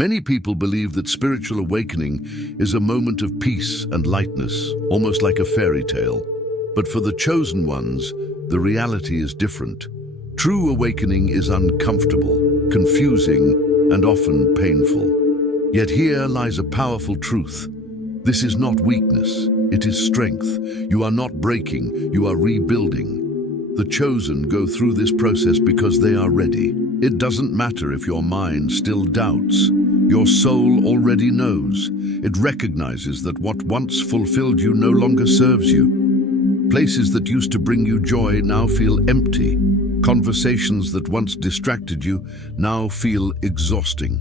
Many people believe that spiritual awakening is a moment of peace and lightness, almost like a fairy tale. But for the chosen ones, the reality is different. True awakening is uncomfortable, confusing, and often painful. Yet here lies a powerful truth. This is not weakness, it is strength. You are not breaking, you are rebuilding. The chosen go through this process because they are ready. It doesn't matter if your mind still doubts. Your soul already knows. It recognizes that what once fulfilled you no longer serves you. Places that used to bring you joy now feel empty. Conversations that once distracted you now feel exhausting.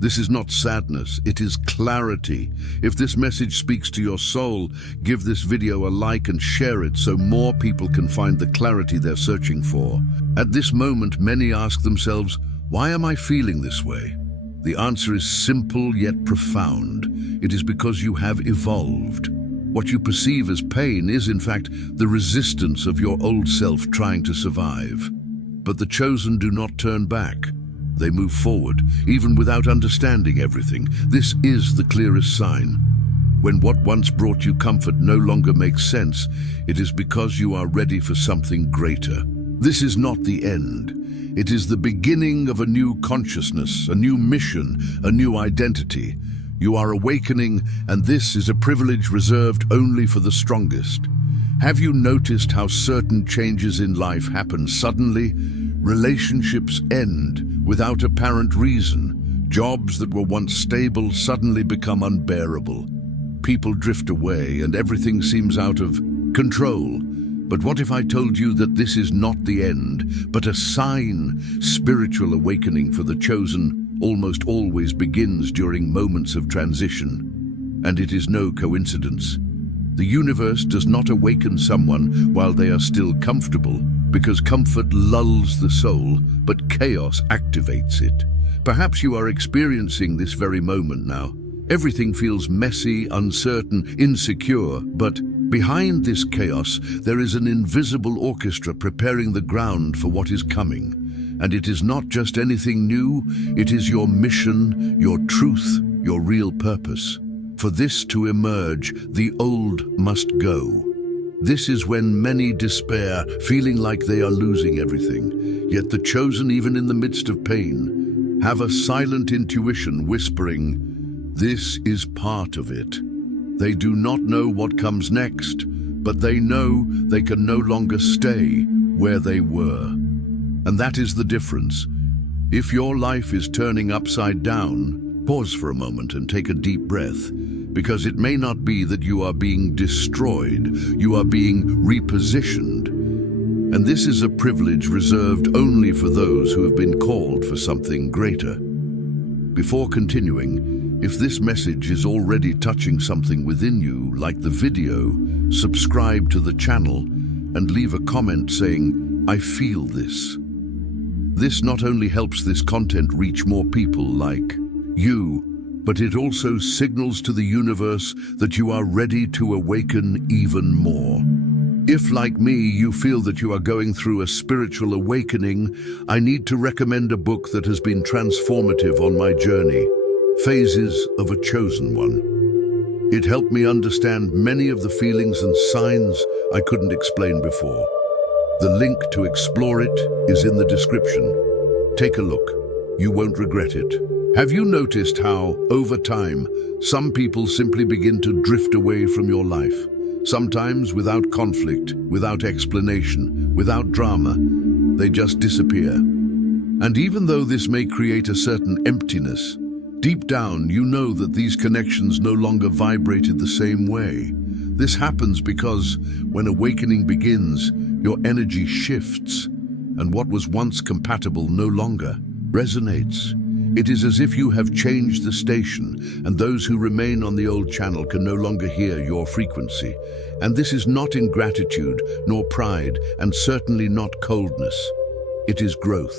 This is not sadness, it is clarity. If this message speaks to your soul, give this video a like and share it so more people can find the clarity they're searching for. At this moment, many ask themselves, why am I feeling this way? The answer is simple yet profound. It is because you have evolved. What you perceive as pain is, in fact, the resistance of your old self trying to survive. But the chosen do not turn back. They move forward, even without understanding everything. This is the clearest sign. When what once brought you comfort no longer makes sense, it is because you are ready for something greater. This is not the end. It is the beginning of a new consciousness, a new mission, a new identity. You are awakening, and this is a privilege reserved only for the strongest. Have you noticed how certain changes in life happen suddenly? Relationships end without apparent reason. Jobs that were once stable suddenly become unbearable. People drift away and everything seems out of control. But what if I told you that this is not the end, but a sign? Spiritual awakening for the chosen almost always begins during moments of transition. And it is no coincidence. The universe does not awaken someone while they are still comfortable, because comfort lulls the soul, but chaos activates it. Perhaps you are experiencing this very moment now. Everything feels messy, uncertain, insecure, but behind this chaos, there is an invisible orchestra preparing the ground for what is coming. And it is not just anything new, it is your mission, your truth, your real purpose. For this to emerge, the old must go. This is when many despair, feeling like they are losing everything. Yet the chosen, even in the midst of pain, have a silent intuition whispering, this is part of it. They do not know what comes next, but they know they can no longer stay where they were. And that is the difference. If your life is turning upside down, pause for a moment and take a deep breath, because it may not be that you are being destroyed, you are being repositioned. And this is a privilege reserved only for those who have been called for something greater. Before continuing, if this message is already touching something within you, like the video, subscribe to the channel and leave a comment saying, I feel this. This not only helps this content reach more people like you, but it also signals to the universe that you are ready to awaken even more. If, like me, you feel that you are going through a spiritual awakening, I need to recommend a book that has been transformative on my journey, Phases of a Chosen One. It helped me understand many of the feelings and signs I couldn't explain before. The link to explore it is in the description. Take a look. You won't regret it. Have you noticed how, over time, some people simply begin to drift away from your life? Sometimes without conflict, without explanation, without drama, they just disappear. And even though this may create a certain emptiness, deep down you know that these connections no longer vibrated the same way. This happens because, when awakening begins, your energy shifts, and what was once compatible no longer resonates. It is as if you have changed the station, and those who remain on the old channel can no longer hear your frequency. And this is not ingratitude, nor pride, and certainly not coldness. It is growth.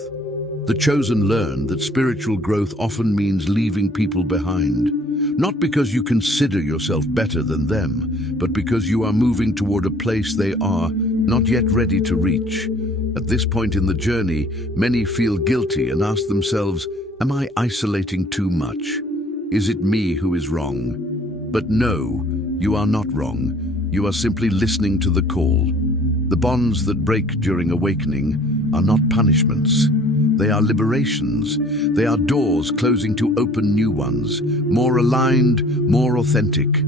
The chosen learn that spiritual growth often means leaving people behind. Not because you consider yourself better than them, but because you are moving toward a place they are not yet ready to reach. At this point in the journey, many feel guilty and ask themselves, Am I isolating too much? Is it me who is wrong? But no, you are not wrong. You are simply listening to the call. The bonds that break during awakening are not punishments. They are liberations. They are doors closing to open new ones, more aligned, more authentic.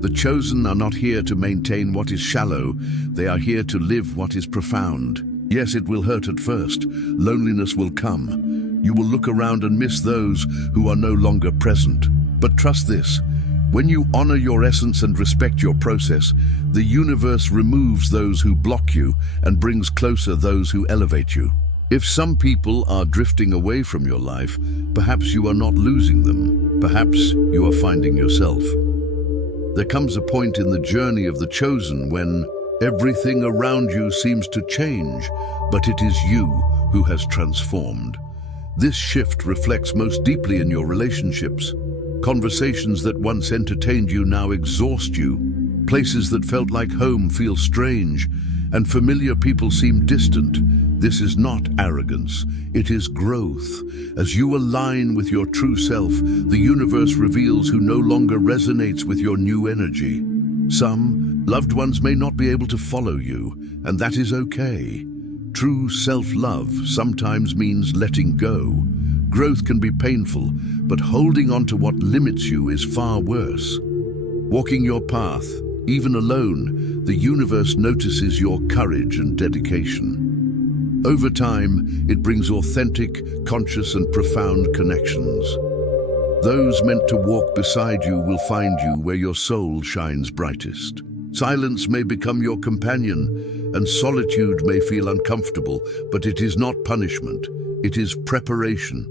The chosen are not here to maintain what is shallow. They are here to live what is profound. Yes, it will hurt at first. Loneliness will come. You will look around and miss those who are no longer present. But trust this, when you honor your essence and respect your process, the universe removes those who block you and brings closer those who elevate you. If some people are drifting away from your life, perhaps you are not losing them. Perhaps you are finding yourself. There comes a point in the journey of the chosen when everything around you seems to change, but it is you who has transformed. This shift reflects most deeply in your relationships. Conversations that once entertained you now exhaust you. Places that felt like home feel strange, and familiar people seem distant. This is not arrogance, it is growth. As you align with your true self, the universe reveals who no longer resonates with your new energy. Some loved ones may not be able to follow you, and that is okay. True self-love sometimes means letting go. Growth can be painful, but holding on to what limits you is far worse. Walking your path, even alone, the universe notices your courage and dedication. Over time, it brings authentic, conscious, and profound connections. Those meant to walk beside you will find you where your soul shines brightest. Silence may become your companion, and solitude may feel uncomfortable, but it is not punishment, it is preparation.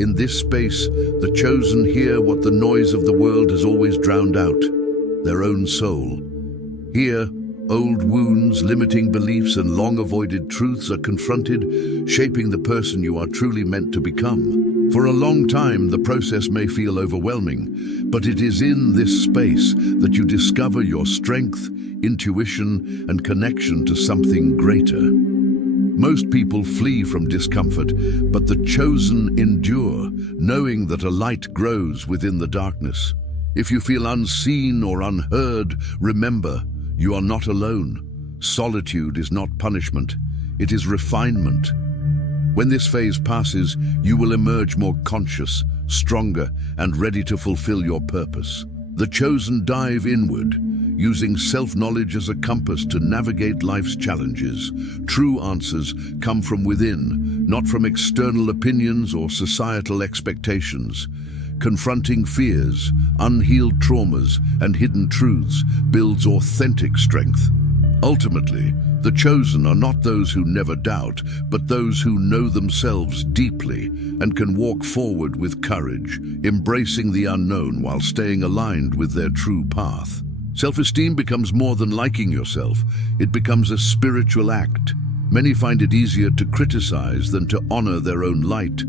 In this space, the chosen hear what the noise of the world has always drowned out, their own soul. Here, old wounds, limiting beliefs, and long-avoided truths are confronted, shaping the person you are truly meant to become. For a long time, the process may feel overwhelming, but it is in this space that you discover your strength, intuition, and connection to something greater. Most people flee from discomfort, but the chosen endure, knowing that a light grows within the darkness. If you feel unseen or unheard, remember, you are not alone. Solitude is not punishment, it is refinement. When this phase passes, you will emerge more conscious, stronger, and ready to fulfill your purpose. The chosen dive inward, using self-knowledge as a compass to navigate life's challenges. True answers come from within, not from external opinions or societal expectations. Confronting fears, unhealed traumas, and hidden truths builds authentic strength. Ultimately, the chosen are not those who never doubt, but those who know themselves deeply and can walk forward with courage, embracing the unknown while staying aligned with their true path. Self-esteem becomes more than liking yourself. It becomes a spiritual act. Many find it easier to criticize than to honor their own light.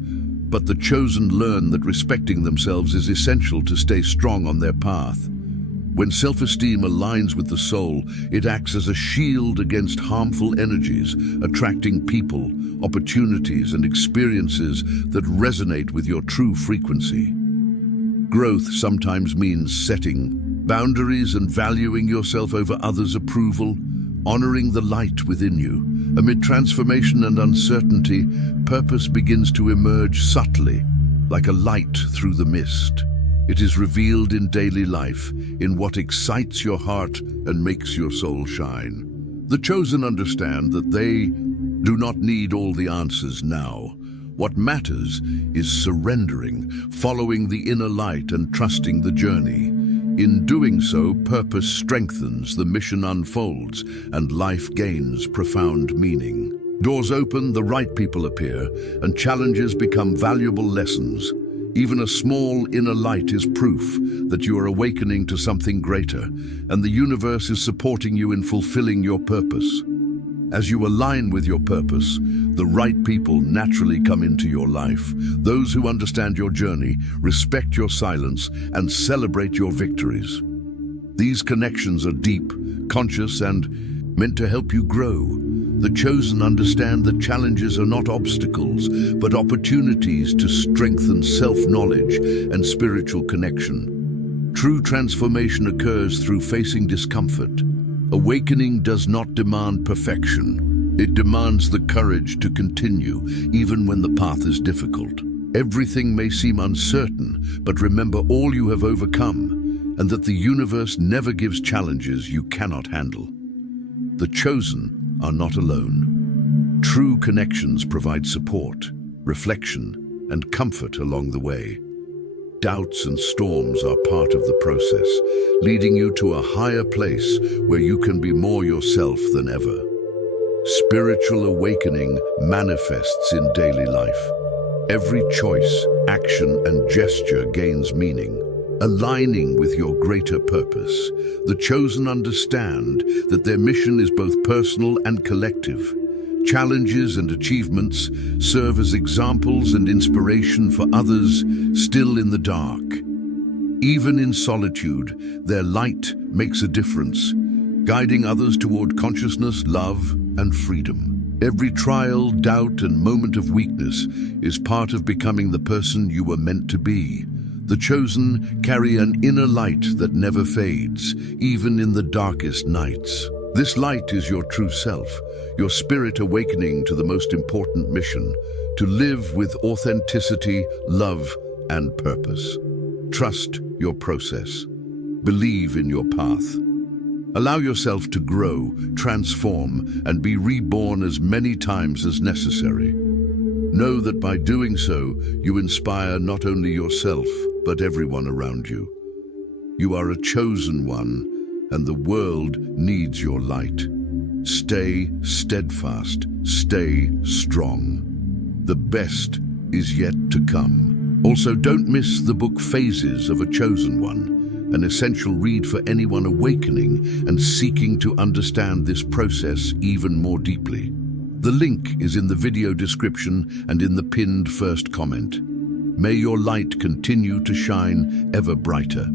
But the chosen learn that respecting themselves is essential to stay strong on their path. When self-esteem aligns with the soul, it acts as a shield against harmful energies, attracting people, opportunities, and experiences that resonate with your true frequency. Growth sometimes means setting boundaries and valuing yourself over others' approval, honoring the light within you. Amid transformation and uncertainty, purpose begins to emerge subtly, like a light through the mist. It is revealed in daily life, in what excites your heart and makes your soul shine. The chosen understand that they do not need all the answers now. What matters is surrendering, following the inner light and trusting the journey. In doing so, purpose strengthens, the mission unfolds, and life gains profound meaning. Doors open, the right people appear, and challenges become valuable lessons. Even a small inner light is proof that you are awakening to something greater, and the universe is supporting you in fulfilling your purpose. As you align with your purpose, the right people naturally come into your life. Those who understand your journey, respect your silence, and celebrate your victories. These connections are deep, conscious, and meant to help you grow. The chosen understand that challenges are not obstacles, but opportunities to strengthen self-knowledge and spiritual connection. True transformation occurs through facing discomfort. Awakening does not demand perfection. It demands the courage to continue, even when the path is difficult. Everything may seem uncertain, but remember all you have overcome, and that the universe never gives challenges you cannot handle. The chosen are not alone. True connections provide support, reflection, and comfort along the way. Doubts and storms are part of the process, leading you to a higher place where you can be more yourself than ever. Spiritual awakening manifests in daily life. Every choice, action, and gesture gains meaning, aligning with your greater purpose. The chosen understand that their mission is both personal and collective. Challenges and achievements serve as examples and inspiration for others still in the dark. Even in solitude, their light makes a difference, guiding others toward consciousness, love, and freedom. Every trial, doubt, and moment of weakness is part of becoming the person you were meant to be. The chosen carry an inner light that never fades, even in the darkest nights. This light is your true self, your spirit awakening to the most important mission, to live with authenticity, love, and purpose. Trust your process. Believe in your path. Allow yourself to grow, transform, and be reborn as many times as necessary. Know that by doing so, you inspire not only yourself, but everyone around you. You are a chosen one, and the world needs your light. Stay steadfast, stay strong. The best is yet to come. Also, don't miss the book Phases of a Chosen One, an essential read for anyone awakening and seeking to understand this process even more deeply. The link is in the video description and in the pinned first comment. May your light continue to shine ever brighter.